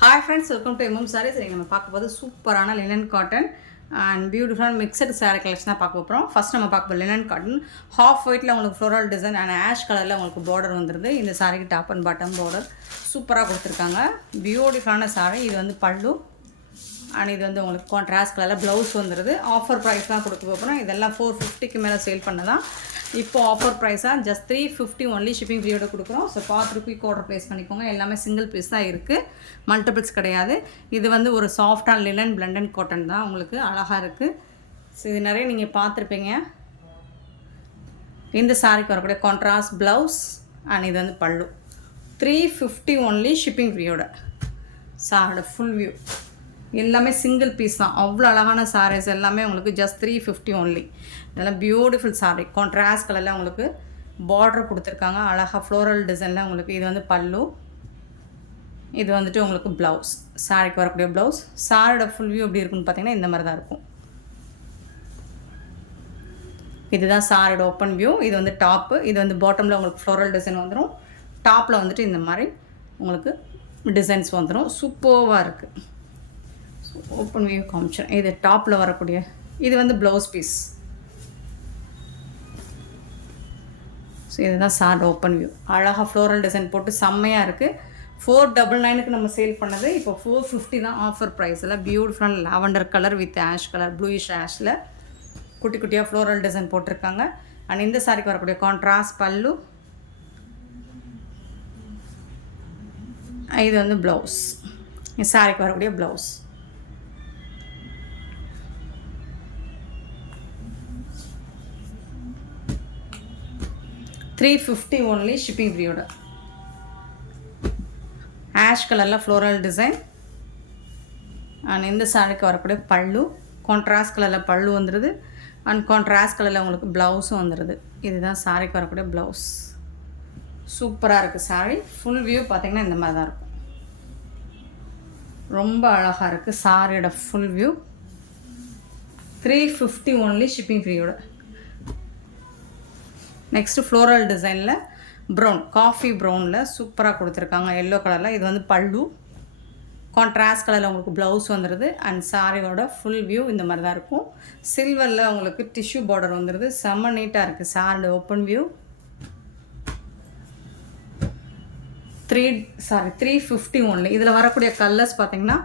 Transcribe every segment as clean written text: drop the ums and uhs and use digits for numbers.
Hi friends, welcome to MM Sarees. We will talk about super linen cotton and beautiful mixed saree collection. First, we will talk about linen cotton. Half white floral design and ash color border in the saree top and bottom border. Super beautiful saree. This is pallu and this is contrast color blouse. Offer price is 450 sale. இப்போ offer ப்ரைஸா just 350 only shipping free ஓட கொடுக்குறோம். So பார்த்துட்டு quick order place பண்ணிக்கோங்க. எல்லாமே single piece தான் இருக்குது, multiples கிடையாது. இது ஒரு சாஃப்டான லினன் பிளண்டட் காட்டன் தான், உங்களுக்கு அழகாக இருக்குது. ஸோ இது நிறைய நீங்கள் பார்த்துருப்பீங்க. இந்த சாரிக்கு வரக்கூடிய கான்ட்ராஸ்ட் ப்ளவுஸ் அண்ட் இது பல்லு. 350 only shipping ஃப்ரீயோட. சாரோட ஃபுல் வியூ எல்லாமே சிங்கிள் பீஸ் தான். அவ்வளோ அழகான சாரீஸ் எல்லாமே உங்களுக்கு ஜஸ்ட் 350 only. இதெல்லாம் பியூட்டிஃபுல் சாரீ, கான்ட்ராஸ்ட் கலரில் உங்களுக்கு பார்டர் கொடுத்துருக்காங்க. அழகாக ஃப்ளோரல் டிசைனில் உங்களுக்கு இது பல்லு, இது உங்களுக்கு ப்ளவுஸ். சாரிக்கு வரக்கூடிய ப்ளவுஸ். சாரியோட ஃபுல் வியூ எப்படி இருக்குன்னு பார்த்தீங்கன்னா இந்த மாதிரி தான் இருக்கும். இதுதான் சாரியோட ஓப்பன் வியூ. இது டாப்பு, இது பாட்டமில் உங்களுக்கு ஃப்ளோரல் டிசைன் வந்துடும். டாப்பில் இந்த மாதிரி உங்களுக்கு டிசைன்ஸ் வந்துடும். சூப்பராக இருக்குது. ஓப்பன் வியூ காமிச்சேன். இது டாப்பில் வரக்கூடிய இது ப்ளவுஸ் பீஸ். ஸோ இதுதான் சார்ட் ஓப்பன் வியூ. அழகாக ஃப்ளோரல் டிசைன் போட்டு செம்மையாக இருக்குது. 499க்கு நம்ம சேல் பண்ணது இப்போ 450 தான் ஆஃபர் ப்ரைஸில். பியூட்டிஃபுல்லான lavender colour with ash colour, bluish ஆஷில் குட்டி குட்டியாக ஃப்ளோரல் டிசைன் போட்டிருக்காங்க. அண்ட் இந்த சாரிக்கு வரக்கூடிய கான்ட்ராஸ்ட் பல்லு, இது ப்ளவுஸ். இந்த சாரிக்கு வரக்கூடிய blouse. $350 only shipping free. Ash color floral design and in the saree வரக்கூடிய பல்லு, contrast color பல்லு வந்துருது and contrast color உங்களுக்கு blouse வந்துருது. இதுதான் saree வரக்கூடிய blouse. சூப்பராக இருக்குது saree. full view பார்த்தீங்கன்னா இந்த மாதிரி தான் இருக்கும். ரொம்ப அழகாக இருக்குது சாரியோட full view. 350 only shipping free. Next floral டிசைனில் ப்ரௌன், காஃபி ப்ரௌனில் சூப்பராக கொடுத்துருக்காங்க. எல்லோ கலரில் இது பல்லு, கான்ட்ராஸ்ட் கலரில் உங்களுக்கு ப்ளவுஸ் வந்துடுது. அண்ட் சாரியோட ஃபுல் வியூ இந்த மாதிரி தான் இருக்கும். சில்வரில் உங்களுக்கு டிஷ்யூ பார்டர் வந்துடுது. செம்ம நீட்டாக இருக்குது சாரியோட ஓப்பன் வியூ. 350 only. இதில் வரக்கூடிய கலர்ஸ் பார்த்திங்கன்னா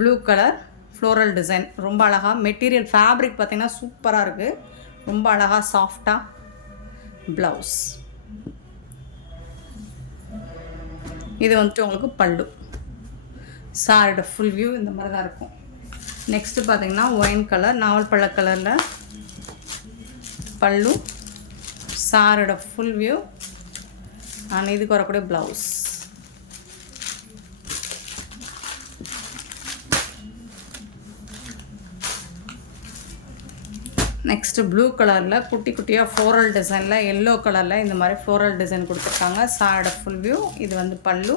ப்ளூ கலர் ஃப்ளோரல் டிசைன், ரொம்ப அழகாக. மெட்டீரியல் ஃபேப்ரிக் பார்த்திங்கன்னா சூப்பராக இருக்குது. ரொம்ப அழகாக சாஃப்டாக ப்ளவுஸ். இது உங்களுக்கு பல்லு. சாரியோட ஃபுல் வியூ இந்த மாதிரி தான் இருக்கும். நெக்ஸ்ட்டு பார்த்தீங்கன்னா ஒயின் கலர், நாவல் பழ கலரில் பல்லு, சாரியோட ஃபுல் வியூ அண்ட் இதுக்கு வரக்கூடிய ப்ளவுஸ். நெக்ஸ்ட்டு ப்ளூ கலரில் குட்டி குட்டியாக ஃப்ளோரல் டிசைனில் எல்லோ கலரில் இந்த மாதிரி ஃப்ளோரல் டிசைன் கொடுத்துருக்காங்க. சாரோட ஃபுல் வியூ. இது பல்லு,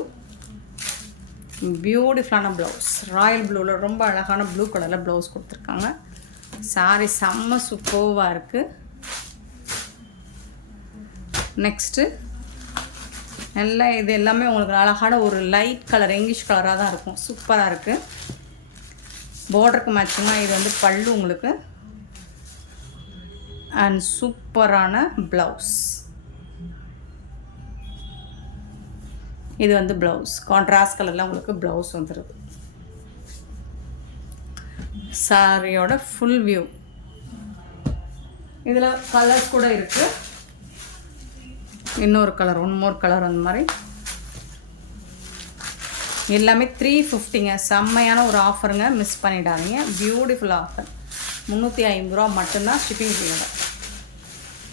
பியூட்டிஃபுல்லான ப்ளவுஸ். ராயல் ப்ளூவில் ரொம்ப அழகான ப்ளூ கலரில் ப்ளவுஸ் கொடுத்துருக்காங்க. சாரி செம்ம சூப்பராக இருக்குது. நெக்ஸ்ட்டு எல்லாம் இது எல்லாமே உங்களுக்கு அழகான ஒரு லைட் கலர், இங்கிலீஷ் கலராக தான் இருக்கும். சூப்பராக இருக்குது. பார்டருக்கு மேட்சிங்காக இது பல்லு உங்களுக்கு அண்ட் சூப்பரான ப்ளவுஸ். இது ப்ளவுஸ் கான்ட்ராஸ்ட் கலரில் உங்களுக்கு ப்ளவுஸ் வந்துடுது. சாரியோட ஃபுல் வியூ. இதில் கலர்ஸ் கூட இருக்குது. இன்னொரு கலர், ஒன் மோர் கலர் அந்த மாதிரி. எல்லாமே 350ங்க. செம்மையான ஒரு ஆஃபருங்க, மிஸ் பண்ணிடாதீங்க. Beautiful offer. 350 ரூபா மட்டும்தான் ஷிப்பிங் ஃப்ரீயோட.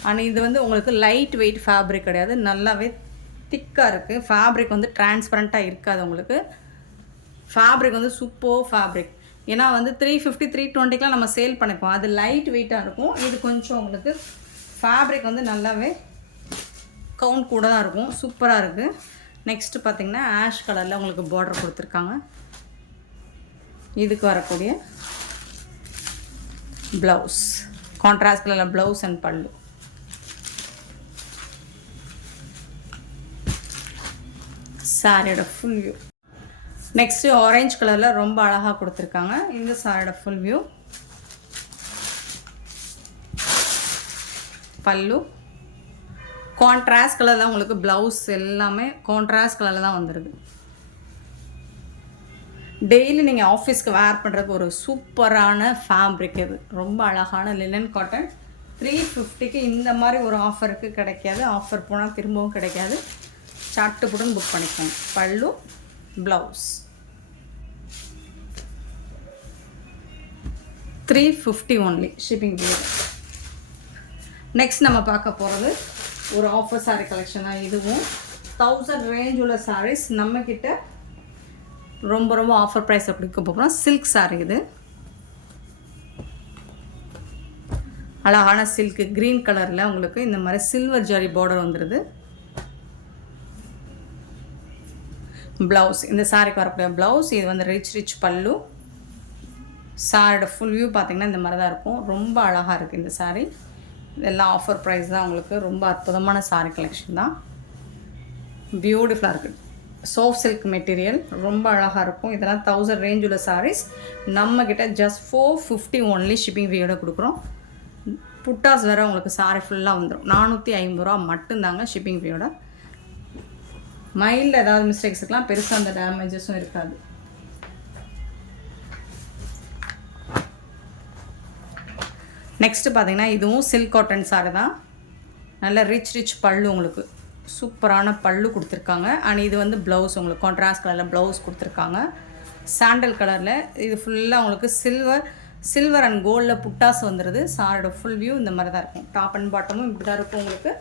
ஆனால் இது உங்களுக்கு லைட் வெயிட் ஃபேப்ரிக் கிடையாது, நல்லாவே திக்காக இருக்குது. ஃபேப்ரிக் டிரான்ஸ்பரண்ட்டாக இருக்காது. உங்களுக்கு ஃபேப்ரிக் சூப்பர் ஃபேப்ரிக். ஏன்னா 350 320க்கெலாம் நம்ம சேல் பண்ணிப்போம். அது லைட் வெயிட்டாக இருக்கும். இது கொஞ்சம் உங்களுக்கு ஃபேப்ரிக் நல்லாவே கவுண்ட் கூட தான் இருக்கும். சூப்பராக இருக்குது. நெக்ஸ்ட்டு பார்த்திங்கன்னா ஆஷ் கலரில் உங்களுக்கு பார்டர் கொடுத்துருக்காங்க. இதுக்கு வரக்கூடிய ப்ளவுஸ், கான்ட்ராஸ்ட் கலரில் ப்ளவுஸ் அண்ட் பல்லு. சாரியோட ஃபுல் வியூ. நெக்ஸ்ட்டு ஆரஞ்சு கலரில் ரொம்ப அழகாக கொடுத்துருக்காங்க. இந்த சாரியோட ஃபுல் வியூ. பல்லு கான்ட்ராஸ்ட் கலர் தான் உங்களுக்கு. ப்ளவுஸ் எல்லாமே கான்ட்ராஸ்ட் கலரில் தான் வந்துடுது. டெய்லி நீங்கள் ஆஃபீஸ்க்கு வேர் பண்ணுறதுக்கு ஒரு சூப்பரான ஃபேப்ரிக் இது. ரொம்ப அழகான லினன் காட்டன். 350க்கு இந்த மாதிரி ஒரு ஆஃபருக்கு கிடைக்காது. ஆஃபர் போனால் திரும்பவும் கிடைக்காது. சட்டுப்புடன் புக் பண்ணிக்கோங்க. பல்லு blouse 350 only shipping rate. Next நம்ம பார்க்க போகிறது ஒரு ஆஃபர் சாரீ கலெக்ஷன் தான். இதுவும் 1000 ரேஞ்ச் உள்ள சாரீஸ் நம்மக்கிட்ட ரொம்ப ரொம்ப ஆஃபர் ப்ரைஸில் கொடுக்க போகிறோம். சில்க் சாரீ இது. அழகான சில்க்கு க்ரீன் கலரில் உங்களுக்கு இந்த மாதிரி சில்வர் ஜரி பார்டர் வந்துடுது. ப்ளவுஸ் இந்த சாரீக்கு வரக்கூடிய ப்ளவுஸ். இது வந்து ரிச் பல்லு. சாரியோட ஃபுல் வியூ பார்த்திங்கன்னா இந்த மாதிரி தான் இருக்கும். ரொம்ப அழகாக இருக்குது இந்த சாரீ. இதெல்லாம் ஆஃபர் ப்ரைஸ் தான் உங்களுக்கு. ரொம்ப அற்புதமான சாரீ கலெக்ஷன் தான். பியூட்டிஃபுல்லாக இருக்குது. சாஃப்ட் சில்க் மெட்டீரியல் ரொம்ப அழகாக இருக்கும். இதெல்லாம் 1000 ரேஞ்ச் உள்ள சாரீஸ் நம்மக்கிட்ட ஜஸ்ட் 450 ஒன்லி ஷிப்பிங் ஃப்ரீயோட கொடுக்குறோம். புட்டாஸ் வேறு உங்களுக்கு சாரீ ஃபுல்லாக வந்துடும். 450 ரூபா மட்டும்தாங்க ஷிப்பிங் ஃப்ரீயோட. மைல்டு ஏதாவது மிஸ்டேக்ஸ் இருக்கலாம், பெருசாக அந்த டேமேஜஸும் இருக்காது. நெக்ஸ்ட்டு பார்த்தீங்கன்னா இதுவும் சில்க் காட்டன் சாரீ தான். நல்ல ரிச் பல்லு உங்களுக்கு. சூப்பரான பல்லு கொடுத்துருக்காங்க. அண்ட் இது வந்து ப்ளவுஸ் உங்களுக்கு கான்ட்ராஸ்ட் கலரில் ப்ளவுஸ் கொடுத்துருக்காங்க. சாண்டல் கலரில் இது ஃபுல்லாக உங்களுக்கு சில்வர் அண்ட் கோல்டில் புட்டாஸ் வந்துடுது. சாரோட ஃபுல் வியூ இந்த மாதிரி தான் இருக்கும். டாப் அண்ட் பாட்டமும் இப்படி தான் இருக்கும் உங்களுக்கு.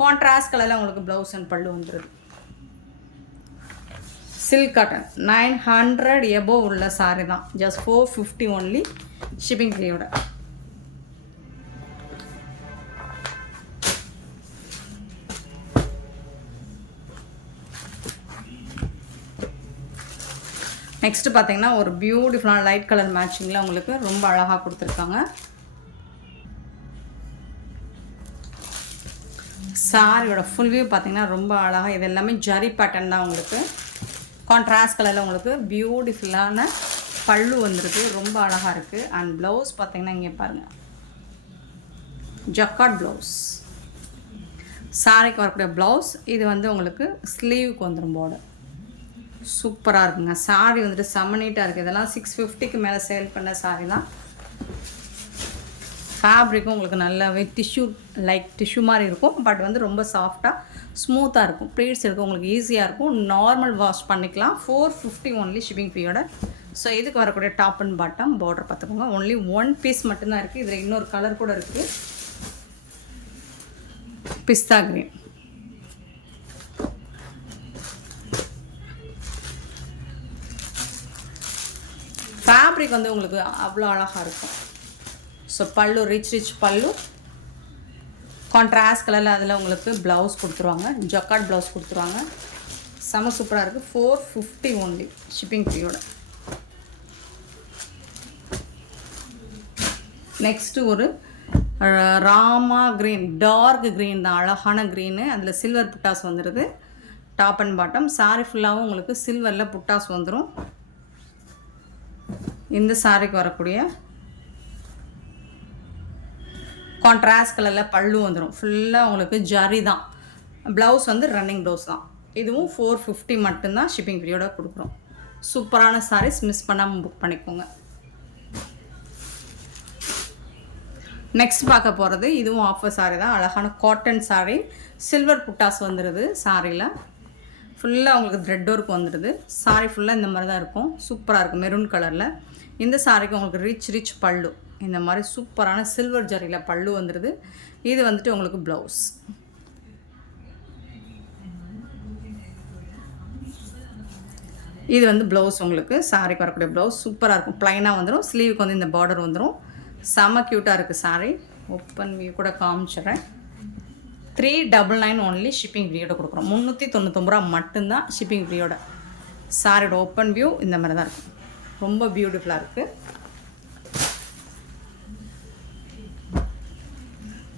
கான்ட்ராஸ்ட் கலரில் உங்களுக்கு ப்ளவுஸ் அண்ட் பல்லு வந்துடுது. சில்க் காட்டன் 900 எபோவ் உள்ள சாரீ தான். ஜஸ்ட் 450 ஒன்லி ஷிப்பிங் ஃப்ரீயோட. நெக்ஸ்ட்டு பார்த்தீங்கன்னா ஒரு பியூட்டிஃபுல்லான லைட் கலர் மேட்சிங்கில் உங்களுக்கு ரொம்ப அழகாக கொடுத்துருக்காங்க. சாரியோட ஃபுல் வியூ பார்த்தீங்கன்னா ரொம்ப அழகாக. இது எல்லாமே ஜரி பேட்டர்ன் தான் உங்களுக்கு. கான்ட்ராஸ்ட் கலரில் உங்களுக்கு பியூட்டிஃபுல்லான பல்லு வந்துருக்கு. ரொம்ப அழகாக இருக்குது. அண்ட் ப்ளவுஸ் பார்த்தீங்கன்னா இங்கே பாருங்கள், ஜக்கார்ட் ப்ளவுஸ். சாரிக்கு வரக்கூடிய ப்ளவுஸ். இது வந்து உங்களுக்கு ஸ்லீவுக்கு வந்துடும் பார்டர். சூப்பராக இருக்குங்க. சாரி வந்துட்டு செம்ம நீட்டாக இருக்குது. இதெல்லாம் 650க்கு மேலே சேல் பண்ண சாரி தான். ஃபேப்ரிக்கும் உங்களுக்கு நல்லாவே டிஷ்யூ மாதிரி இருக்கும். பட் வந்து ரொம்ப சாஃப்டாக ஸ்மூத்தாக இருக்கும். ப்ளீட்ஸ் எடுக்க உங்களுக்கு ஈஸியாக இருக்கும். நார்மல் வாஷ் பண்ணிக்கலாம். 450 ஒன்லி ஷிப்பிங் ஃபீயோட. ஸோ இதுக்கு வரக்கூடிய டாப் அண்ட் பாட்டம் பார்டர் பார்த்துக்கோங்க. ஒன்லி 1 பீஸ் மட்டும்தான் இருக்குது. இதில் இன்னொரு கலர் கூட இருக்குது, பிஸ்தா கிரீன். ஃபேப்ரிக் வந்து உங்களுக்கு அவ்வளோ அழகாக இருக்கும். ஸோ பல்லு ரிச் பல்லு. கான்ட்ராஸ்ட் கலரில் அதில் உங்களுக்கு ப்ளவுஸ் கொடுத்துருவாங்க. ஜக்கார்ட் ப்ளவுஸ் கொடுத்துருவாங்க. செம சூப்பராக இருக்குது. 450 ஒன்லி ஷிப்பிங் ஃப்ரீயோட. நெக்ஸ்ட்டு ஒரு ராமா க்ரீன், டார்க் க்ரீன் தான். அழகான க்ரீனு. அதில் சில்வர் புட்டாஸ் வந்துடுது. Top and bottom. சாரி ஃபுல்லாகவும் உங்களுக்கு சில்வரில் புட்டாஸ் வந்துடும். இந்த சாரிக்கு வரக்கூடிய கான்ட்ராஸ்ட் கலரில் பல்லு வந்துடும். ஃபுல்லாக உங்களுக்கு ஜரி தான். ப்ளவுஸ் வந்து ரன்னிங் ப்ளவுஸ் தான். இதுவும் 450 மட்டும்தான் ஷிப்பிங் ஃப்ரீயோட கொடுக்குறோம். சூப்பரான சாரீஸ், மிஸ் பண்ணாமல் புக் பண்ணிக்கோங்க. நெக்ஸ்ட் பார்க்க போகிறது இதுவும் ஆஃபர் சாரீ தான். அழகான காட்டன் சாரீ. சில்வர் புட்டாஸ் வந்துடுது சாரியில். ஃபுல்லாக உங்களுக்கு த்ரெட் ஒர்க் வந்துடுது. சாரீ ஃபுல்லாக இந்த மாதிரி தான் இருக்கும். சூப்பராக இருக்கும் மெரூன் கலரில். இந்த சாரிக்கு உங்களுக்கு ரிச் பல்லு. இந்த மாதிரி சூப்பரான சில்வர் ஜரியில் பல்லு வந்துடுது. இது வந்துட்டு உங்களுக்கு ப்ளவுஸ். இது வந்து ப்ளவுஸ் உங்களுக்கு. சாரிக்கு வரக்கூடிய ப்ளவுஸ் சூப்பராக இருக்கும். ப்ளைனாக வந்துடும். ஸ்லீவுக்கு வந்து இந்த பார்டர் வந்துடும். செம க்யூட்டாக இருக்குது சாரீ. ஓப்பன் வியூ கூட காமிச்சிட்றேன். 399 ஒன்லி ஷிப்பிங் ஃப்ரீயோட கொடுக்குறோம். 399 ரூபா மட்டும்தான் ஷிப்பிங் ஃப்ரீயோட. சாரியோட ஓப்பன் வியூ இந்த மாதிரி தான் இருக்கும். ரொம்ப பியூட்டிஃபுல்லாக இருக்குது.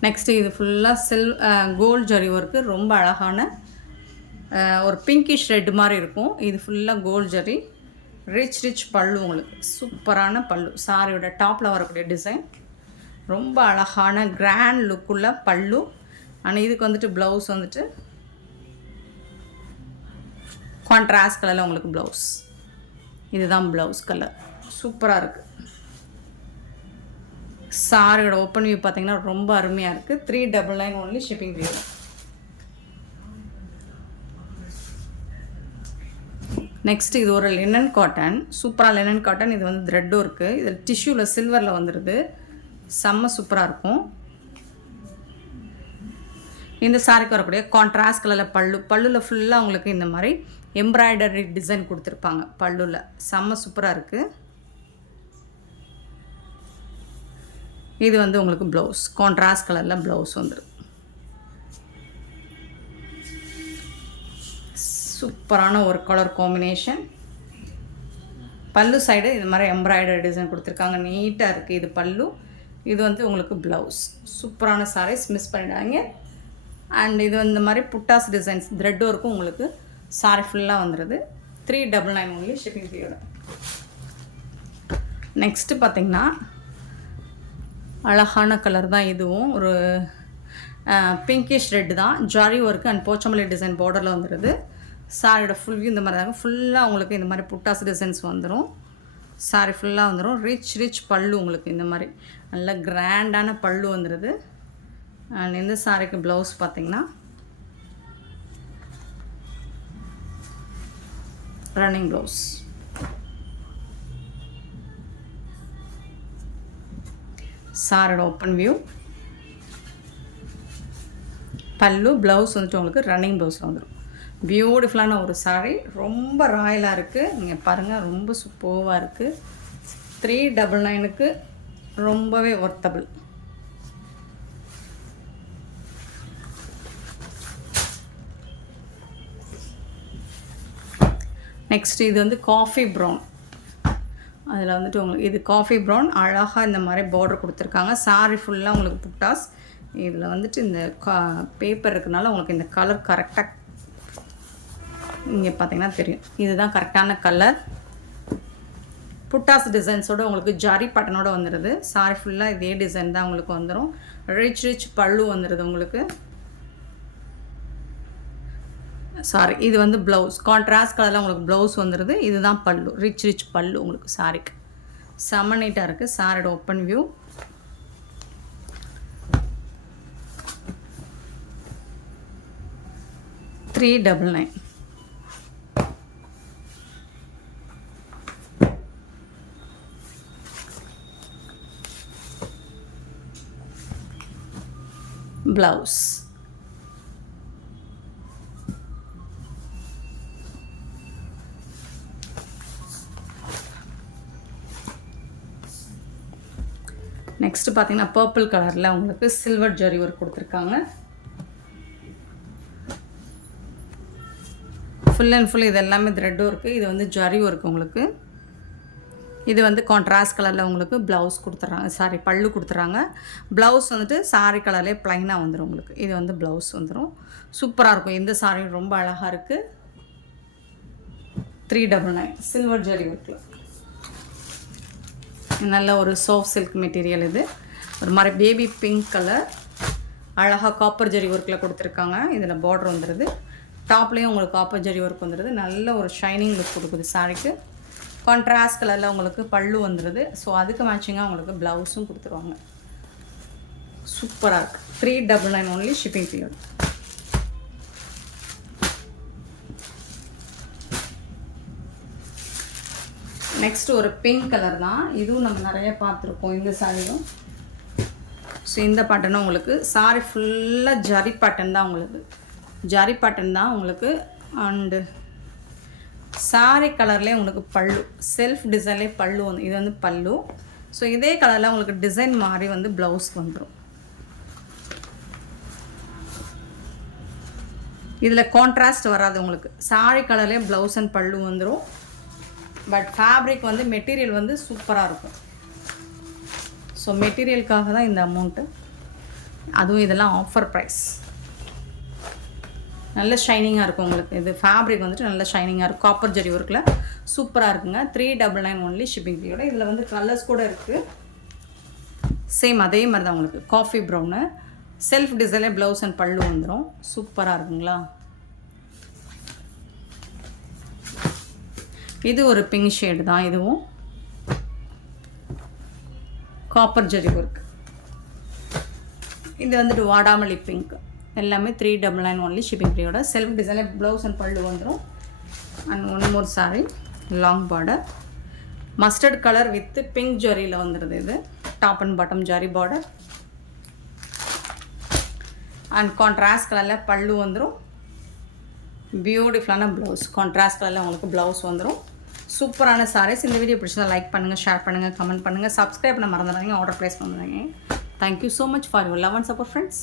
நெக்ஸ்ட்டு இது ஃபுல்லாக கோல்ட் ஜரி ஒர்க்கு. ரொம்ப அழகான ஒரு பிங்கிஷ் ரெட் மாதிரி இருக்கும். இது ஃபுல்லாக கோல்ட் ஜரி. ரிச் பல்லு உங்களுக்கு. சூப்பரான பல்லு. சாரியோட டாப்பில் வரக்கூடிய டிசைன் ரொம்ப அழகான கிராண்ட் லுக்குள்ள பல்லு. ஆனால் இதுக்கு வந்துட்டு ப்ளவுஸ் வந்துட்டு கான்ட்ராஸ்ட் கலரில் உங்களுக்கு ப்ளவுஸ். இதுதான் ப்ளவுஸ் கலர். சூப்பராக இருக்குது. சாரியோட ஓப்பன் வியூ பார்த்தீங்கன்னா ரொம்ப அருமையாக இருக்குது. 399 ஒன்லி ஷிப்பிங் வியூ. நெக்ஸ்ட் இது ஒரு லினன் காட்டன். சூப்பராக லினன் காட்டன். இது வந்து த்ரெட்டும் இருக்குது. இதில் டிஷ்யூவில் சில்வரில் வந்துடுது. செம்ம சூப்பராக இருக்கும். இந்த சாரிக்கு வரக்கூடிய கான்ட்ராஸ்ட் கலரில் பல்லுவில் ஃபுல்லாக உங்களுக்கு இந்த மாதிரி எம்ப்ராய்டரி டிசைன் கொடுத்துருப்பாங்க பல்லுவில். செம்ம சூப்பராக இருக்குது. இது வந்து உங்களுக்கு ப்ளவுஸ். கான்ட்ராஸ்ட் கலரில் ப்ளவுஸ் வந்துடும். சூப்பரான ஒரு கலர் காம்பினேஷன். பல்லு சைடு இது மாதிரி எம்ப்ராய்டரி டிசைன் கொடுத்துருக்காங்க. நீட்டாக இருக்குது. இது பல்லு. இது வந்து உங்களுக்கு ப்ளவுஸ். சூப்பரான சாரீஸ், மிஸ் பண்ணிடாங்க. அண்ட் இது இந்த மாதிரி புட்டாஸ் டிசைன்ஸ் த்ரெட்டும் இருக்கும் உங்களுக்கு. சாரி ஃபுல்லாக வந்துடுது. 399 ஒன்லி ஷிப்பிங் ஃபீயோட. நெக்ஸ்ட்டு பார்த்திங்கன்னா அழகான கலர் தான். இதுவும் ஒரு பிங்கிஷ் ரெட் தான். Zari work and Pochampally design பார்டரில் வந்துடுது. சாரியோட ஃபுல் வியூ இந்த மாதிரி தாங்க. ஃபுல்லாக உங்களுக்கு இந்த மாதிரி புட்டாஸ் டிசைன்ஸ் வந்துடும். சாரி ஃபுல்லாக வந்துடும். ரிச் பல்லு உங்களுக்கு. இந்த மாதிரி நல்ல கிராண்டான பல்லு வந்துடுது. அண்ட் இந்த சாரிக்கு ப்ளவுஸ் பார்த்திங்கன்னா ரன்னிங் ப்ளவுஸ். சாரோட ஓப்பன் வியூ. பல்லு ப்ளவுஸ் வந்துட்டு உங்களுக்கு ரன்னிங் ப்ளவுஸில் வந்துடும். பியூட்டிஃபுல்லான ஒரு சாரீ. ரொம்ப ராயலாக இருக்குது. நீங்கள் பாருங்கள், ரொம்ப சூப்பராக இருக்குது. 399க்கு ரொம்பவே ஒர்த்தபிள். நெக்ஸ்ட் இது வந்து காஃபி ப்ரௌன். அதில் வந்துட்டு உங்களுக்கு இது காஃபி ப்ரௌன். அழகாக இந்த மாதிரி பார்டர் கொடுத்துருக்காங்க. சாரி ஃபுல்லாக உங்களுக்கு புட்டாஸ். இதில் வந்துட்டு இந்த பேப்பர் இருக்கனால உங்களுக்கு இந்த கலர் கரெக்டாக இங்கே பார்த்தீங்கன்னா தெரியும். இதுதான் கரெக்டான கலர். புட்டாஸ் டிசைன்ஸோடு உங்களுக்கு ஜாரி பட்டனோடு வந்துடுது. சாரி ஃபுல்லாக இதே டிசைன் தான் உங்களுக்கு வந்துடும். ரிச் பல்லு வந்துடுது உங்களுக்கு. சாரி இது வந்து ப்ளவுஸ். கான்ட்ராஸ்ட் கலரில் உங்களுக்கு ப்ளவுஸ் வந்துடுது. இதுதான் பல்லு. ரிச் பல்லு உங்களுக்கு சாரிக்கு. செம்ம நீட்டாக இருக்குது. சாரியோட ஓப்பன் வியூ. $399. ப்ளவுஸ். நெக்ஸ்ட்டு பார்த்தீங்கன்னா பர்பிள் கலரில் உங்களுக்கு சில்வர் ஜரி ஒர்க் கொடுத்துருக்காங்க. ஃபுல் அண்ட் ஃபுல் இது எல்லாமே த்ரெட்டும் இருக்குது. இது வந்து ஜரி ஒர்க் உங்களுக்கு. இது வந்து கான்ட்ராஸ்ட் கலரில் உங்களுக்கு ப்ளவுஸ் கொடுத்துட்றாங்க. சாரி பல்லு கொடுத்துட்றாங்க. ப்ளவுஸ் வந்துட்டு சாரி கலர்லேயே ப்ளைனாக வந்துடும் உங்களுக்கு. இது வந்து ப்ளவுஸ் வந்துடும். சூப்பராக இருக்கும். இந்த சாரி ரொம்ப அழகாக இருக்குது. 399 சில்வர் ஜரி ஒர்க்கில். நல்ல ஒரு சாஃப்ட் சில்க் மெட்டீரியல். இது ஒரு மாதிரி பேபி பிங்க் கலர். அழகாக காப்பர் ஜரி ஒர்க்கில் கொடுத்துருக்காங்க. இதில் பார்டர் வந்துடுது. டாப்லேயும் உங்களுக்கு காப்பர் ஜரி ஒர்க் வந்துடுது. நல்ல ஒரு ஷைனிங் லுக் கொடுக்குது சாரிக்கு. கான்ட்ராஸ்ட் கலரில் உங்களுக்கு பல்லு வந்துடுது. ஸோ அதுக்கு மேட்சிங்காக உங்களுக்கு ப்ளவுஸும் கொடுத்துருவாங்க. சூப்பராக இருக்குது. 399 ஒன்லி ஷிப்பிங் பீரியட். நெக்ஸ்ட் ஒரு பிங்க் கலர் தான். இதுவும் நம்ம நிறைய பார்த்துருக்கோம் இந்த சாரியும். ஸோ இந்த பேட்டர்னும் உங்களுக்கு சாரி ஃபுல்லாக ஜரி பேட்டர்ன் தான் உங்களுக்கு. ஜரி பேட்டர்ன் தான் உங்களுக்கு. அண்டு சாரி கலர்லேயே உங்களுக்கு பல்லு செல்ஃப் டிசைன்லேயே பல்லு வந்து இது வந்து பல்லு. ஸோ இதே கலரில் உங்களுக்கு டிசைன் மாதிரி வந்து ப்ளவுஸ்க்கு வந்துடும். இதில் கான்ட்ராஸ்ட் வராது உங்களுக்கு. சாரி கலர்லேயே ப்ளவுஸ் அண்ட் பல்லு வந்துடும். பட் ஃபேப்ரிக் வந்து மெட்டீரியல் வந்து சூப்பராக இருக்கும். ஸோ மெட்டீரியலுக்காக தான் இந்த அமௌண்ட்டு. அதுவும் இதெல்லாம் ஆஃபர் ப்ரைஸ். நல்ல ஷைனிங்காக இருக்கும் உங்களுக்கு. இது ஃபேப்ரிக் வந்துட்டு நல்ல ஷைனிங்காக இருக்கும். காப்பர் ஜரி ஒர்க்கில் சூப்பராக இருக்குங்க. 399 ஒன்லி ஷிப்பிங் ஃப்ரீயோட. இதில் வந்து கலர்ஸ் கூட இருக்குது. சேம் அதே மாதிரி தான் உங்களுக்கு காஃபி ப்ரௌனு. செல்ஃப் டிசைனே ப்ளவுஸ் அண்ட் பல்லு வந்துடும். சூப்பராக இருக்குங்களா. இது ஒரு பிங்க் ஷேடு தான். இதுவும் காப்பர் ஜரி ஒர்க். இது வந்துட்டு வாடாமல்லி பிங்க். எல்லாமே 399 ஒன்லி ஷிப்பிங் ஃப்ரீயோட. செல்ஃப் டிசைனில் ப்ளவுஸ் அண்ட் பல்லு வந்துடும். And one more sari long border mustard colour with pink ஜரியில் வந்துடுது. இது top and bottom zari border and contrast கலரில் பல்லு வந்துடும். பியூட்டிஃபுல்லான ப்ளவுஸ். கான்ட்ராஸ்ட் கலரில் உங்களுக்கு ப்ளவுஸ் வந்துடும். சூப்பரான சாரீஸ். இந்த வீடியோ பிடிச்சதா லைக் பண்ணுங்கள், ஷேர் பண்ணுங்கள், கமெண்ட் பண்ணுங்கள், சப்ஸ்கிரைப் பண்ண மறந்துடாதீங்க, ஆர்டர் ப்ளேஸ் பண்ணுறாங்க. Thank you so much for your love and support friends.